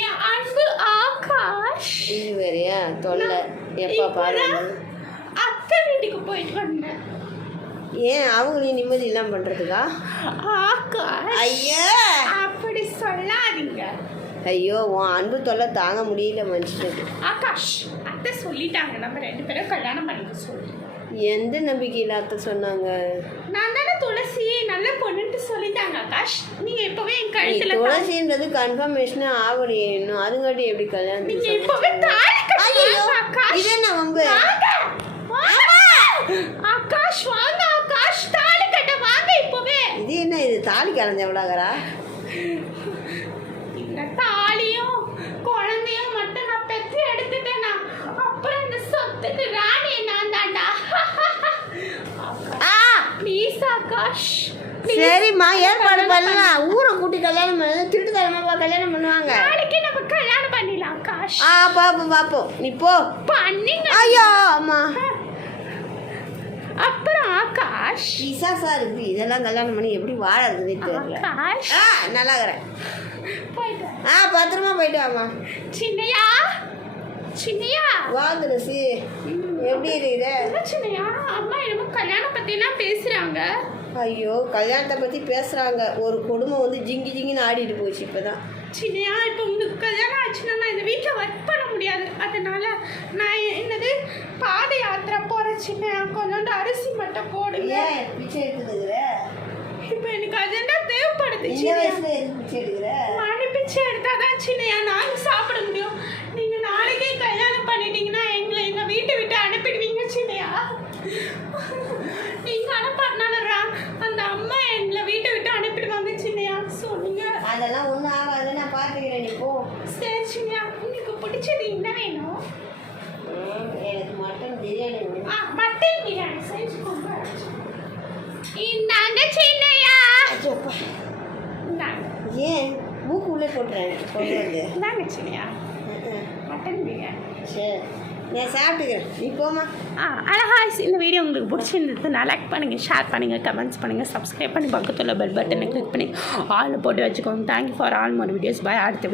என் அன்பு ஆகாஷ். இது வேறையா தொல்லை எப்போ பாரு. அத்தை வீட்டுக்கு போயிட்டு வந்தேன். ஏன் அவங்களையும் நிம்மதி இல்லாமல் பண்ணுறதுக்கா? ஆகாஷ் ஐயா அப்படி சொல்லாதீங்க. ஐயோ உன் அன்பு தொல்லை தாங்க முடியல மனுஷனுக்கு. ஆகாஷ் அத்தை சொல்லிட்டாங்க நம்ம 2 பேரும் கல்யாணம் பண்ணிக்க சொல்லி. எந்த நம்பிக்கையில் அத்தை சொன்னாங்க? நான் தானே துளசி நல்ல பொண்ணுன்ட்டு சொல்லிட்டாங்க ஆகாஷ். நீங்க இப்பவே என் கழுத்துல துளசின்றது கன்ஃபர்மேஷனே ஆகலையே இன்னும். அதுங்காட்டி எப்படி கல்யாணம்? நீங்க இப்பவே தாலி கட்டுங்க ஆகாஷ். இது என்ன வம்பு? ஆகாஷ் வாங்க ஆகாஷ், தாலி கட்ட வாங்க இப்பவே. இது என்ன இது தாலி கலந்த எவ்வளோகிறா? இந்த தாலியும் குழந்தையும் மட்டும் நான் பெற்று எடுத்துட்டேனா அப்புறம் இந்த சொத்துக்கு ராணி நான் தாண்டா. ப்ளீஸ் ஆகாஷ். சரிம்மா ஏற்பாடு பண்ணலாம். ஊரை கூட்டி கல்யாணம் பண்ண திருட்டுத்தரமா கல்யாணம் பண்ணுவாங்க. நாளைக்கு நம்ம கல்யாணம் பண்ணிடலாம் ஆகாஷ். பாப்போம் நீ போ பண்ணிங்க. ஐயோ அம்மா. அப்புறம் ஆகாஷ் பிசாசா இருக்கு இதெல்லாம் கல்யாணம் பண்ணி எப்படி வாழறதுன்னு தெரியல. ஆகாஷ் நல்லா இருக்கிறேன். போயிட்டு பத்திரமா போயிட்டு வாமா. சின்னையா சின்னையா வா துளசி. எப்படி இருக்கிற? சின்னையா அம்மா என்னமோ கல்யாணம் பற்றிலாம் பேசுகிறாங்க. ஐயோ கல்யாணத்தை பற்றி பேசுகிறாங்க. ஒரு குடும்பம் வந்து ஜிங்கி ஜிங்கின்னு ஆடிட்டு போச்சு இப்போ தான். சின்னையா இப்போ உங்களுக்கு கல்யாணம் ஆச்சுன்னா நான் இந்த வீட்டில் ஒர்க் பண்ண முடியாது. அதனால நான் என்னது பாத யாத்திரை போகிறேன். சின்னையா கொஞ்சோண்டு அரிசி மட்டும் போடுங்க. பிச்சை எடுத்துக்கிற? இப்போ எனக்கு அஜெண்டா தேவைப்படுது. பிச்சை எடுக்கிற? மணி பிச்சை எடுத்தால் தான் சின்னையா நாங்கள் சாப்பிட முடியும். நீங்கள் நாளைக்கே கல்யாணம் பண்ணிட்டீங்கன்னா எங்களை எங்கள் வீட்டை விட்டு அனுப்பிடுவீங்க சின்னையா. நீங்கள் அனுப்பாட்டினாலா அந்த அம்மா எங்களை வீட்டை விட்டு அனுப்பிடுவாங்க சின்னையா. சொன்னீங்க அதெல்லாம் ஒன்றும் ஆகாது, நான் பார்த்துக்கிறேன். நீ போ. சரி சின்னையா உங்களுக்கு பிடிச்சது என்ன வேணும்? எனக்கு மட்டன் பிரியாணி வேணும். மட்டன் பிரியாணி செஞ்சுக்கோங்க. இந்தாங்க சின்னையா. ஏன் மூக்கு உள்ளே போட்டுறேன் கொண்டு வந்து. இந்தாங்க சின்னையா மட்டன் பிரியாணி. சரி நான் சாப்பிட்டுக்கிறேன், நீ போமா. அழகா இந்த வீடியோ உங்களுக்கு பிடிச்சிருந்ததுன்னா லைக் பண்ணுங்கள், ஷேர் பண்ணுங்கள், கமெண்ட்ஸ் பண்ணுங்கள், சப்ஸ்கிரைப் பண்ணி பக்கத்தில் பெல் பட்டனை கிளிக் பண்ணி ஆல் போட்டு வச்சுக்கோங்க. Thank you for all more videos. Bye. அடுத்த